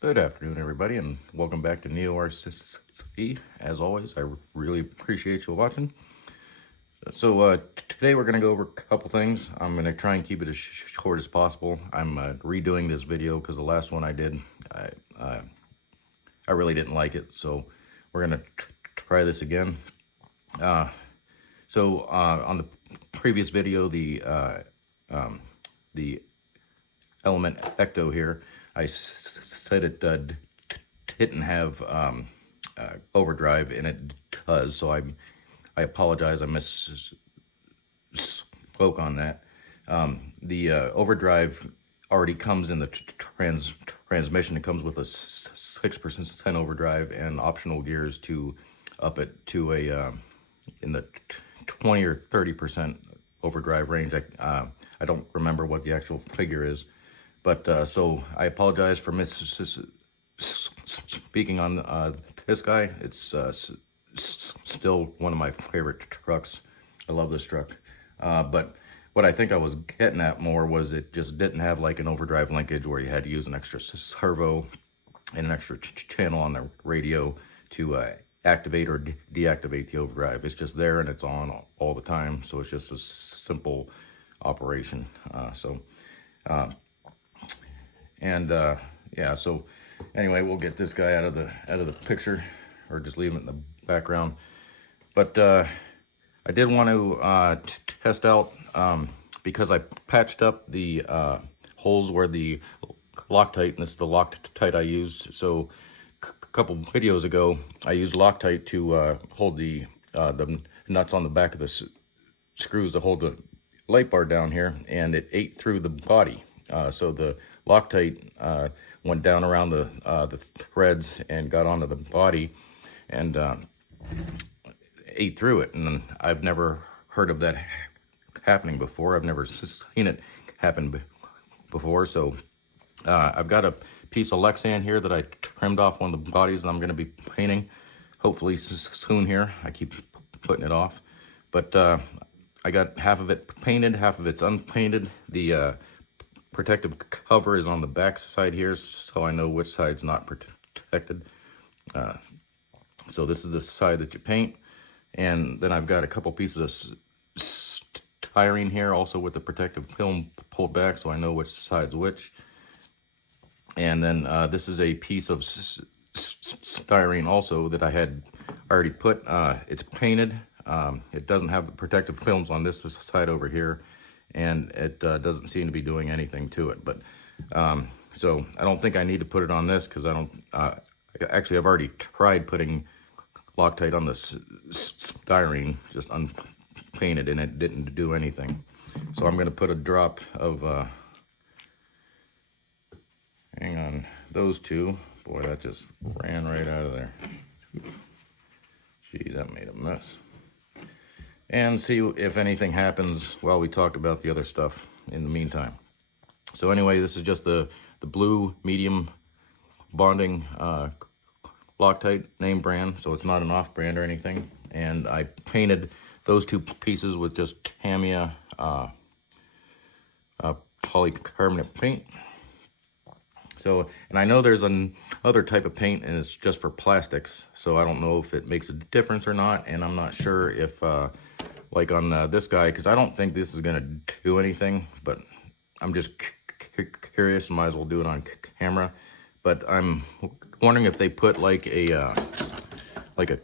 Good afternoon, everybody, and welcome back to DumboRC. As always, I really appreciate you watching. Today we're going to go over a couple things. I'm going to try and keep it as short as possible. I'm redoing this video because the last one I did, I really didn't like it. So we're going to try this again. On the previous video, the element ecto here, I said it didn't have overdrive, and it does. So I apologize. I misspoke on that. The overdrive already comes in the transmission. It comes with a 6% overdrive and optional gears to up it to a in the 20 or 30% overdrive range. I don't remember what the actual figure is. But so I apologize for speaking on this guy. It's still one of my favorite trucks. I love this truck. But what I think I was getting at more was it just didn't have like an overdrive linkage where you had to use an extra servo and an extra channel on the radio to activate or deactivate the overdrive. It's just there and it's on all the time. So it's just a simple operation. Yeah, so anyway, we'll get this guy out of the picture, or just leave it in the background. But I did want to test out, because I patched up the holes where the LocTite, and this is the LocTite I used. So a couple videos ago, I used LocTite to hold the nuts on the back of the screws to hold the light bar down here, and it ate through the body. So the LocTite went down around the threads and got onto the body and ate through it. And I've never heard of that happening before. I've never seen it happen before. So I've got a piece of lexan here that I trimmed off one of the bodies, and I'm going to be painting hopefully soon here. I keep putting it off. But I got half of it painted, half of it's unpainted. The protective cover is on the back side here, so I know which side's not protected. So this is the side that you paint, and then I've got a couple pieces of styrene here, also with the protective film pulled back, so I know which side's which. And then this is a piece of styrene also that I had already put. It's painted. It doesn't have the protective films on this side over here, and it doesn't seem to be doing anything to it. But so I don't think I need to put it on this, because I don't actually, I've already tried putting LocTite on the styrene just unpainted, and it didn't do anything. So I'm going to put a drop of hang on, those two. Boy, that just ran right out of there. Gee, that made a mess. And see if anything happens while we talk about the other stuff in the meantime. So anyway, this is just the blue medium bonding LocTite name brand, so it's not an off brand or anything. And I painted those two pieces with just Tamiya polycarbonate paint. So, and I know there's another type of paint, and it's just for plastics, so I don't know if it makes a difference or not. And I'm not sure if like on this guy, because I don't think this is gonna do anything, but I'm just curious, might as well do it on camera. But I'm wondering if they put like a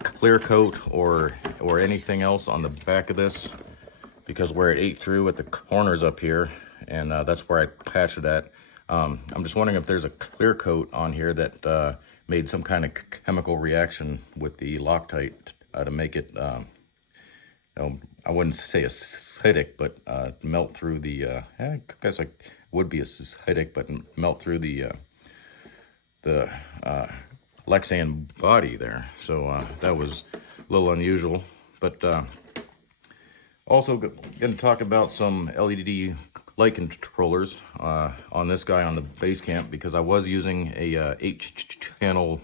clear coat or anything else on the back of this, because where it ate through at the corners up here, and that's where I patched it at. I'm just wondering if there's a clear coat on here that made some kind of chemical reaction with the LocTite to make it, I wouldn't say acidic, but melt through the, I guess it would be acidic, but melt through the lexan body there. So that was a little unusual. But also going to talk about some LED light controllers on this guy on the base camp, because I was using a 8-channel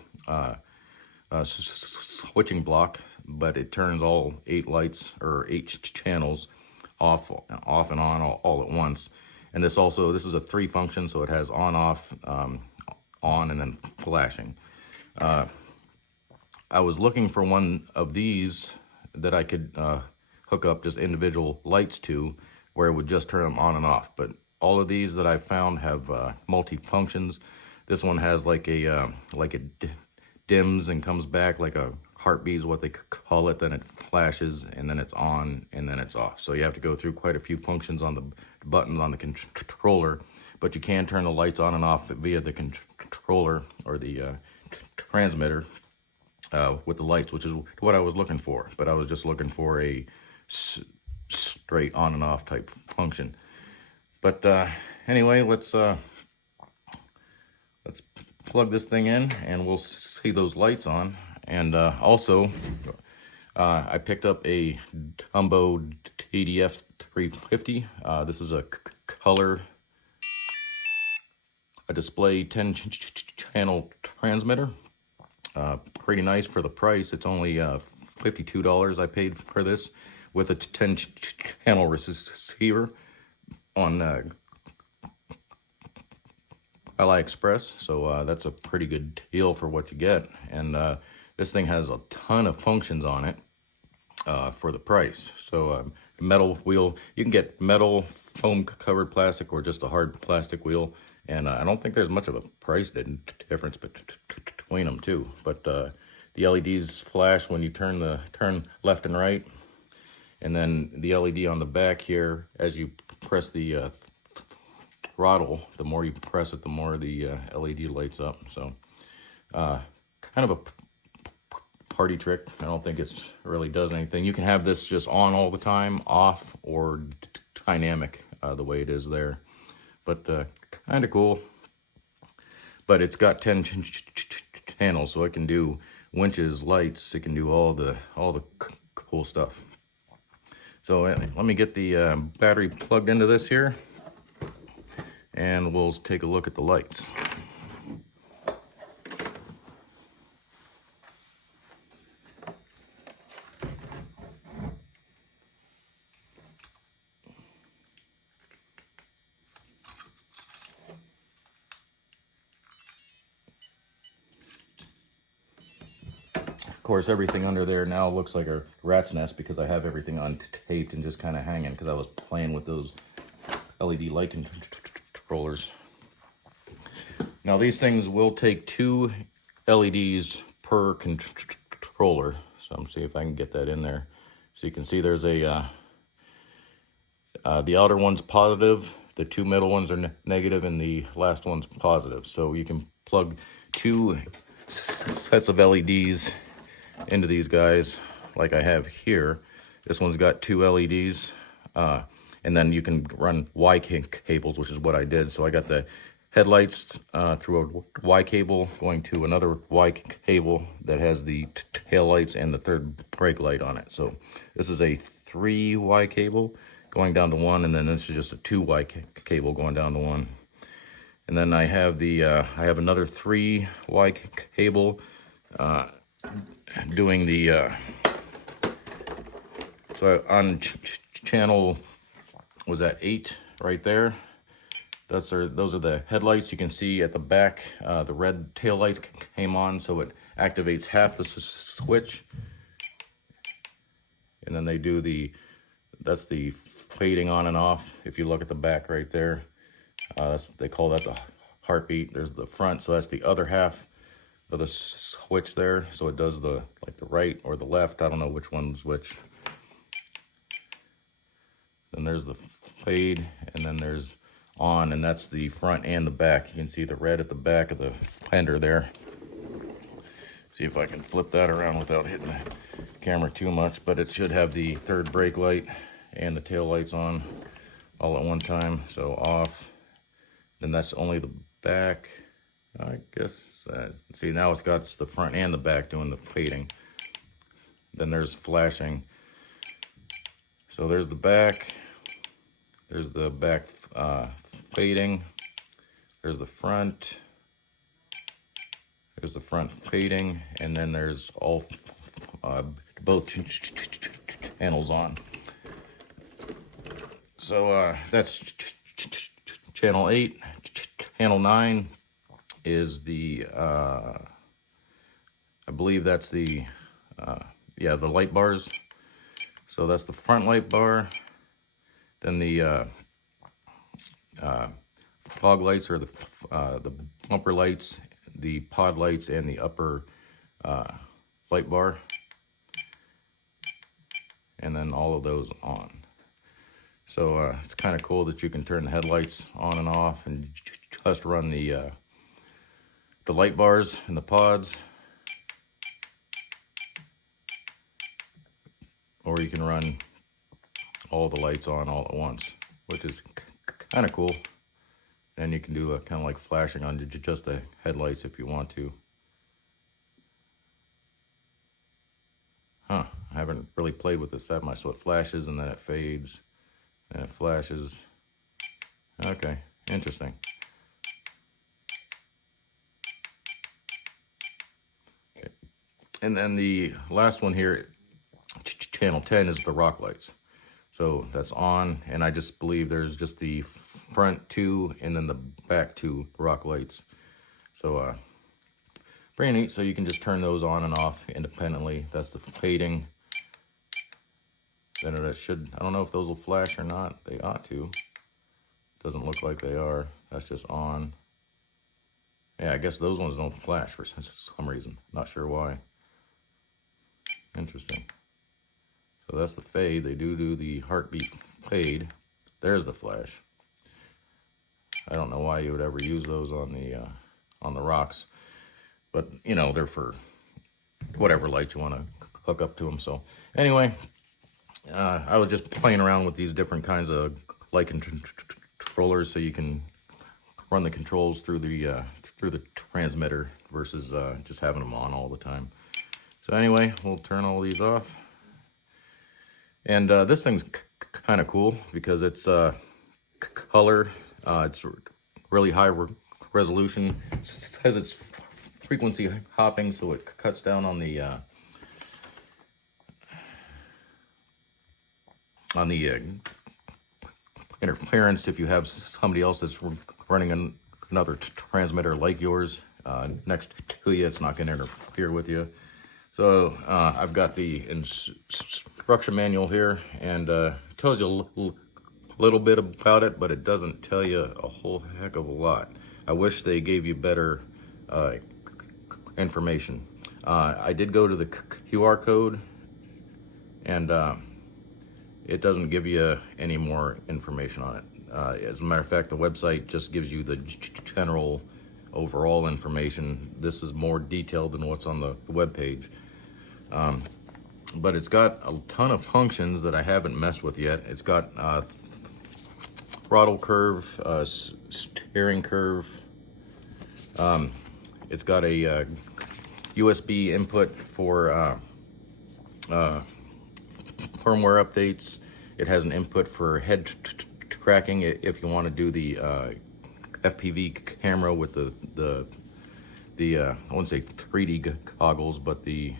switching block, but it turns all 8 lights or 8 channels off and on all at once. And this is a 3 function, so it has on, off, on and then flashing. I was looking for one of these that I could hook up just individual lights to, where it would just turn them on and off. But all of these that I've found have multi-functions. This one has like a dims and comes back like a heartbeat is what they call it. Then it flashes and then it's on and then it's off. So you have to go through quite a few functions on the buttons on the controller, but you can turn the lights on and off via the controller or the transmitter with the lights, which is what I was looking for. But I was just looking for a straight on and off type function. But anyway, let's plug this thing in and we'll see those lights on. And also I picked up a DumboRC DDF-350. This is a color, a display 10 channel transmitter. Pretty nice for the price. It's only $52 I paid for this, with a 10 channel receiver on AliExpress. So that's a pretty good deal for what you get. And this thing has a ton of functions on it for the price. So metal wheel, you can get metal, foam covered plastic, or just a hard plastic wheel. And I don't think there's much of a price difference between them too. But the LEDs flash when you turn left and right. And then the LED on the back here, as you press the throttle, the more you press it, the more the LED lights up. So kind of a party trick. I don't think it really does anything. You can have this just on all the time, off, or dynamic the way it is there. But kind of cool. But it's got 10 channels, so it can do winches, lights. It can do all the cool stuff. So let me get the battery plugged into this here, and we'll take a look at the lights. Of course, everything under there now looks like a rat's nest because I have everything untaped and just kind of hanging because I was playing with those LED light controllers. Now these things will take 2 LEDs per controller. So I'm see if I can get that in there. So you can see there's a the outer one's positive, the 2 middle ones are negative, and the last one's positive. So you can plug 2 sets of LEDs into these guys like I have here. This one's got 2 LEDs, and then you can run Y cables, which is what I did. So I got the headlights through a Y cable going to another Y cable that has the tail lights and the third brake light on it. So this is a 3 Y cable going down to 1, and then this is just a 2 Y cable going down to 1. And then I have the I have another 3 Y cable doing the so on channel, was that 8 right there? Those are the headlights. You can see at the back the red tail lights came on, so it activates half the switch, and then they do that's the fading on and off. If you look at the back right there, they call that the heartbeat. There's the front, so that's the other half of the switch there. So it does the right or the left. I don't know which one's which. Then there's the fade, and then there's on, and that's the front and the back. You can see the red at the back of the fender there. See if I can flip that around without hitting the camera too much, but it should have the third brake light and the tail lights on all at one time. So off. Then that's only the back, I guess. See, now it's got the front and the back doing the fading. Then there's flashing. So there's the back. There's the back fading. There's the front. There's the front fading, and then there's all both channels on. So that's channel 8, channel 9, is the, I believe that's the, yeah, the light bars. So that's the front light bar. Then the fog lights, or the bumper lights, the pod lights, and the upper light bar. And then all of those on. So it's kind of cool that you can turn the headlights on and off and just run the light bars and the pods. Or you can run all the lights on all at once, which is kind of cool. And you can do a kind of like flashing on just the headlights if you want to. Huh, I haven't really played with this that much. So it flashes and then it fades and it flashes. Okay, interesting. Okay. And then the last one here, channel 10, is the rock lights. So that's on, and I just believe there's just the front two and then the back two rock lights. So pretty neat. So you can just turn those on and off independently. That's the fading. Then it should, I don't know if those will flash or not. They ought to. Doesn't look like they are. That's just on. Yeah, I guess those ones don't flash for some reason. Not sure why. Interesting. So that's the fade. They do the heartbeat fade. There's the flash. I don't know why you would ever use those on the rocks, but you know, they're for whatever light you want to hook up to them. So anyway, I was just playing around with these different kinds of light controllers, so you can run the controls through the transmitter versus just having them on all the time. So anyway, we'll turn all these off. And this thing's kind of cool because it's color. It's really high resolution. It says it's frequency hopping, so it cuts down on the interference if you have somebody else that's running another transmitter like yours next to you. It's not going to interfere with you. So I've got the instruction manual here, and it tells you a little bit about it, but it doesn't tell you a whole heck of a lot. I wish they gave you better information. I did go to the QR code, and it doesn't give you any more information on it. As a matter of fact, the website just gives you the general overall information. This is more detailed than what's on the web page. But it's got a ton of functions that I haven't messed with yet. It's got throttle curve, steering curve. It's got a USB input for firmware updates. It has an input for head tracking if you want to do the FPV camera with the I wouldn't say 3D goggles, but the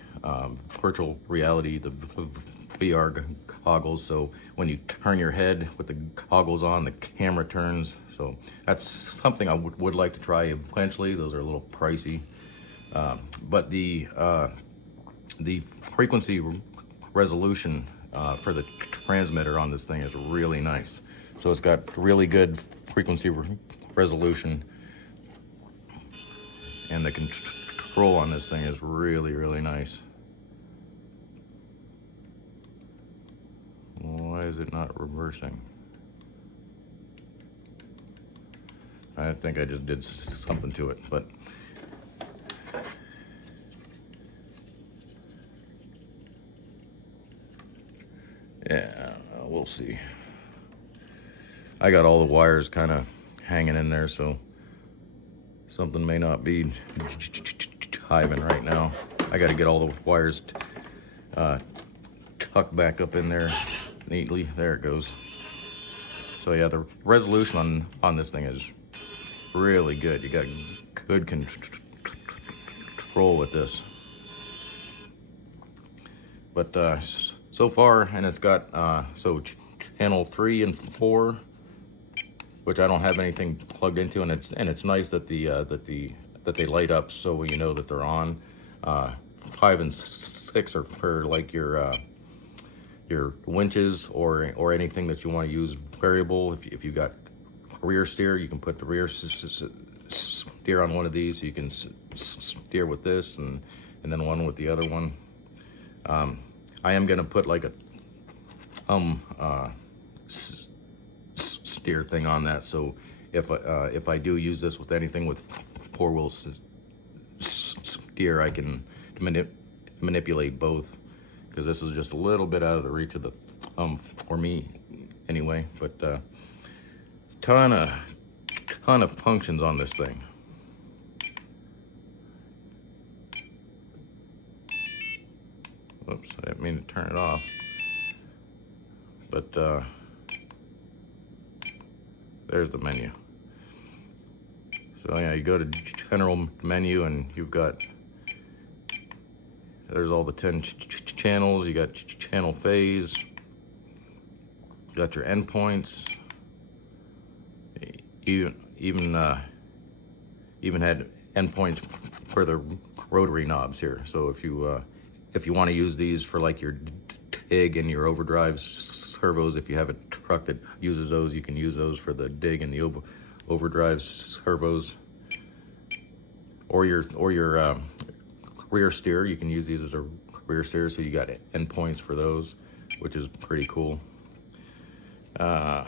virtual reality, the VR goggles. So when you turn your head with the goggles on, the camera turns. So that's something I would like to try eventually. Those are a little pricey, but the frequency resolution for the transmitter on this thing is really nice. So it's got really good frequency resolution, and the control on this thing is really, really nice. Why is it not reversing? I think I just did something to it, but yeah, we'll see. I got all the wires kind of hanging in there, so something may not be jiving right now. I got to get all the wires tucked back up in there neatly. There it goes. So yeah, the resolution on this thing is really good. You got good control with this. But so far, and it's got so channel 3 and 4, which I don't have anything plugged into, and it's nice that the that they light up so you know that they're on. 5 and 6 are for like your winches or anything that you want to use variable. If you got rear steer, you can put the rear steer on one of these, so you can steer with this and then one with the other one. I am gonna put like a steer thing on that, so if I do use this with anything with 4-wheel steer, I can manipulate both, because this is just a little bit out of the reach of the thumb for me anyway. But ton of functions on this thing. Oops, I didn't mean to turn it off. But there's the menu. So yeah, you go to general menu and you've got, there's all the 10 channels. You got channel phase, you got your endpoints. Even had endpoints for the rotary knobs here. So if you want to use these for like your dig and your overdrive servos, if you have a truck that uses those, you can use those for the dig and the overdrive servos. Or your rear steer, you can use these as a rear steer, so you got endpoints for those, which is pretty cool. I'm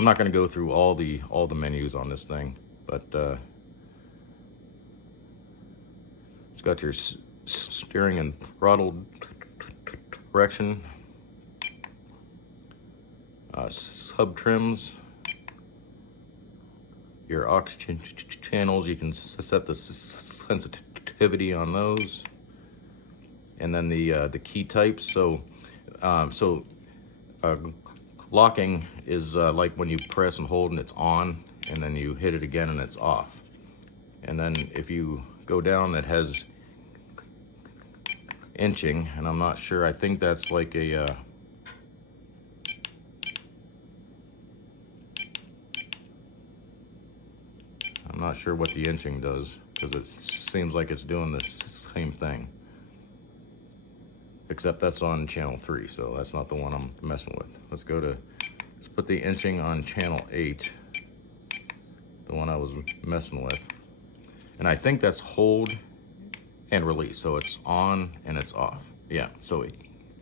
not going to go through all the menus on this thing, but it's got your steering and throttle direction, sub trims, your aux channels. You can set the sensitivity on those, and then the key types. So locking is like when you press and hold and it's on, and then you hit it again and it's off. And then if you go down, it has inching, and I'm not sure, I think that's like a I'm not sure what the inching does, because it seems like it's doing the same thing, except that's on channel 3, so that's not the one I'm messing with. Let's put the inching on channel 8, the one I was messing with. And I think that's hold and release, so it's on and it's off. Yeah, so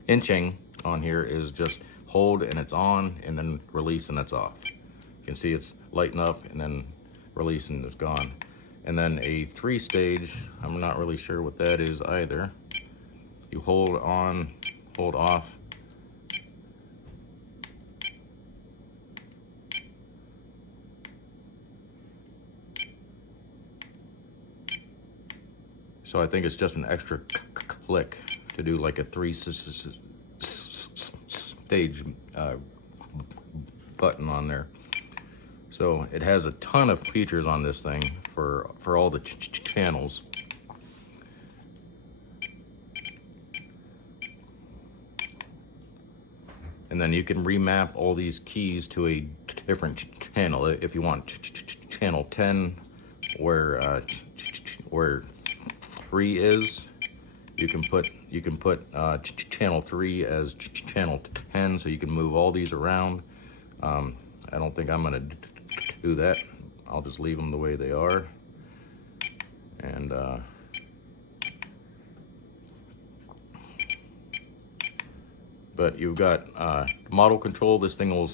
inching on here is just hold and it's on, and then release and it's off. You can see it's lighting up and then release and it's gone. And then a 3-stage, I'm not really sure what that is either. You hold on, hold off. So I think it's just an extra click to do like a 3-stage button on there. So it has a ton of features on this thing for all the channels. And then you can remap all these keys to a different channel. If you want channel 10, where 3 is, you can put channel 3 as channel 10, so you can move all these around. I don't think I'm gonna do that. I'll just leave them the way they are. And but you've got model control. This thing will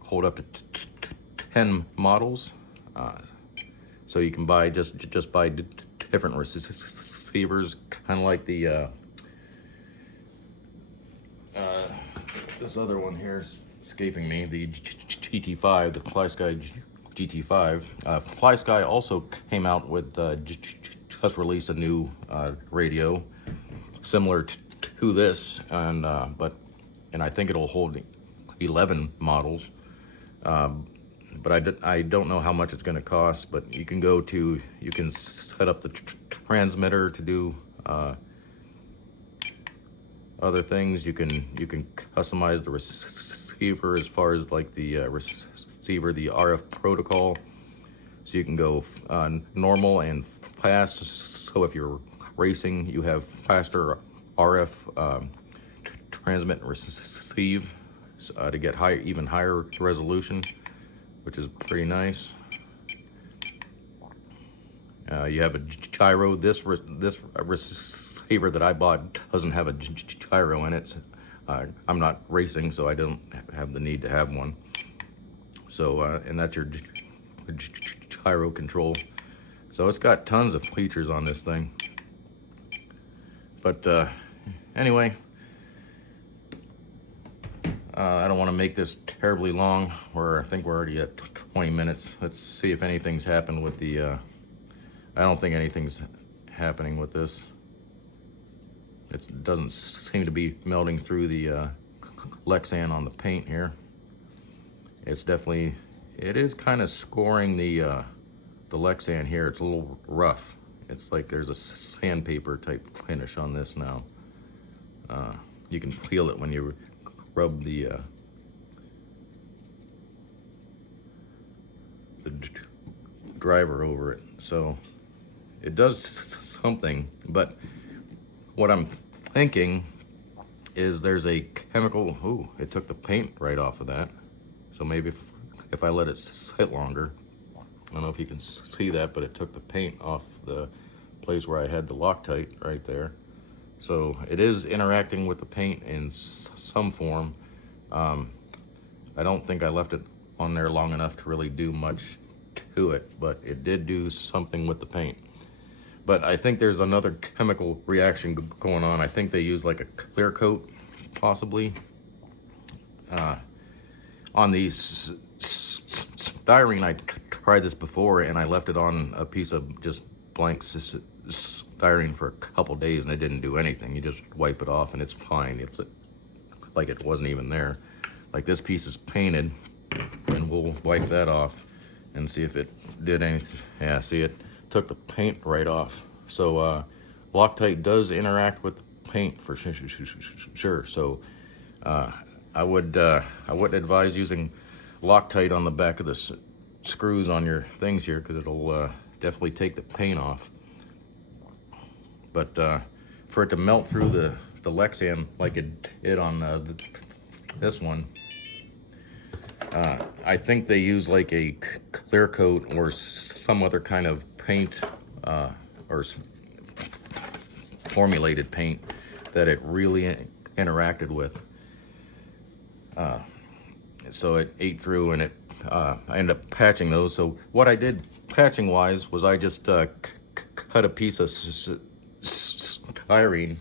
hold up to 10 models, so you can buy just buy different receivers, kind of like the this other one here is escaping me, the GT5, the FlySky GT5. FlySky also came out with just released a new radio similar to this, and I think it'll hold 11 models, but I don't know how much it's going to cost. But you can set up the transmitter to do other things. You can customize the receiver as far as like the receiver, the RF protocol. So you can go normal and fast. So if you're racing, you have faster RF transmit and receive to get even higher resolution, which is pretty nice. You have a gyro. This receiver that I bought doesn't have a gyro in it. I'm not racing, so I don't have the need to have one. So, and that's your gyro control. So it's got tons of features on this thing. But anyway, I don't want to make this terribly long. I think we're already at 20 minutes. Let's see if anything's happened with the, I don't think anything's happening with this. It doesn't seem to be melting through the lexan on the paint here. It's definitely, it is kind of scoring the lexan here. It's a little rough. It's like there's a sandpaper type finish on this now. You can feel it when you rub the driver over it. So it does something, but what I'm thinking is there's a chemical. Ooh, it took the paint right off of that. So maybe if I let it sit longer, I don't know if you can see that, but it took the paint off the place where I had the LocTite right there. So it is interacting with the paint in some form. I don't think I left it on there long enough to really do much to it, but it did do something with the paint. But I think there's another chemical reaction going on. I think they use like a clear coat, possibly, on these styrene. I tried this before and I left it on a piece of just blank styrene for a couple days and it didn't do anything. You just wipe it off and it's fine. It's like it wasn't even there. Like this piece is painted, and we'll wipe that off and see if it did anything. Yeah, see, it took the paint right off. So LocTite does interact with the paint for sure. So I wouldn't advise using LocTite on the back of the screws on your things here, because it'll definitely take the paint off. But for it to melt through the lexan like it did on this one, I think they use like a clear coat or some other kind of paint or formulated paint that it really interacted with. So it ate through, and I ended up patching those. So what I did patching wise was I just cut a piece of styrene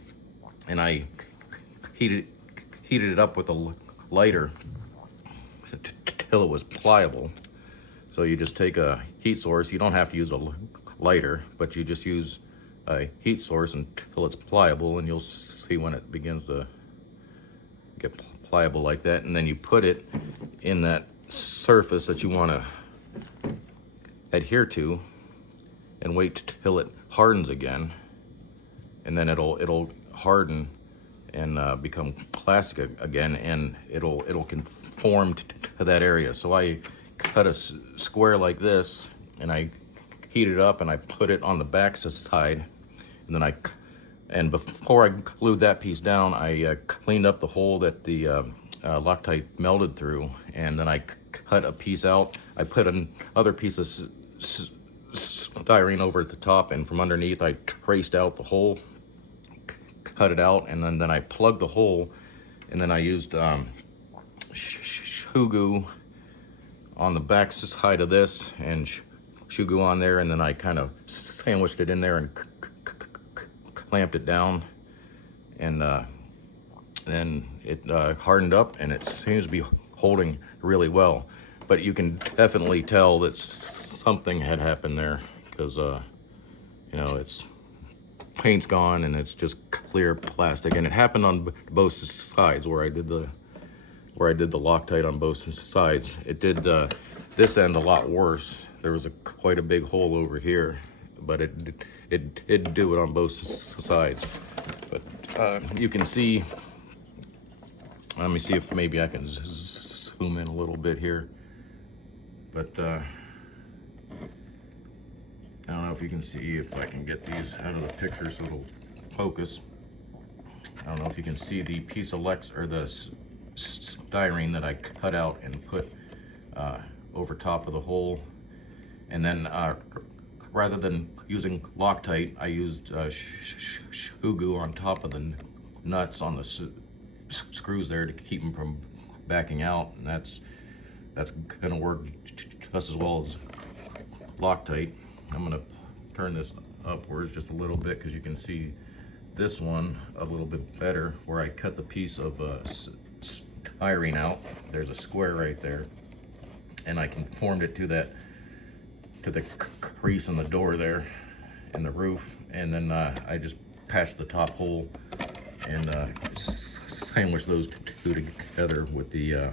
and I heated it up with a lighter till it was pliable. So you just take a heat source. You don't have to use a lighter, but you just use a heat source until it's pliable, and you'll see when it begins to get pliable like that. And then you put it in that surface that you want to adhere to and wait till it hardens again, and then it'll harden and become plastic again, and it'll conform to that area. So I cut a square like this, and I heat it up, and I put it on the back side, and then before I glued that piece down, I cleaned up the hole that the LocTite melted through, and then I cut a piece out. I put another piece of styrene over at the top, and from underneath I traced out the hole, cut it out, and then I plugged the hole, and then I used shoe glue on the back side of this and shoe glue on there, and then I kind of sandwiched it in there and clamped it down, and then it hardened up, and it seems to be holding really well. But you can definitely tell that something had happened there, because you know, it's paint's gone and it's just clear plastic, and it happened on both sides where I did the LocTite on both sides. It did this end a lot worse. There was quite a big hole over here, but it did do it on both sides. But you can see, let me see if maybe I can zoom in a little bit here. But if you can see, if I can get these out of the picture so it'll focus. I don't know if you can see the piece of the styrene that I cut out and put over top of the hole. And then rather than using LocTite, I used shoe glue on top of the nuts on the screws there to keep them from backing out, and that's gonna work just as well as LocTite. I'm gonna turn this upwards just a little bit because you can see this one a little bit better where I cut the piece of styrene out. There's a square right there, and I conformed it to the crease in the door there in the roof, and then I just patched the top hole and sandwiched those two together with the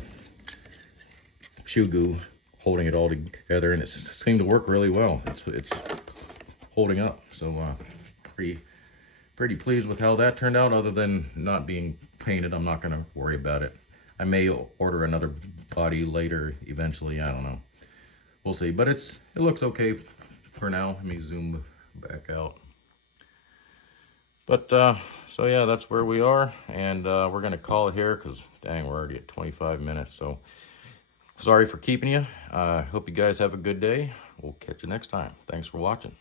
shoe glue, holding it all together, and it seemed to work really well. It's holding up, so pretty pleased with how that turned out. Other than not being painted, I'm not going to worry about it. I may order another body later eventually, I don't know. We'll see, but it looks okay for now. Let me zoom back out. But so yeah, that's where we are, and we're gonna call it here because dang, we're already at 25 minutes. So sorry for keeping you. Hope you guys have a good day. We'll catch you next time. Thanks for watching.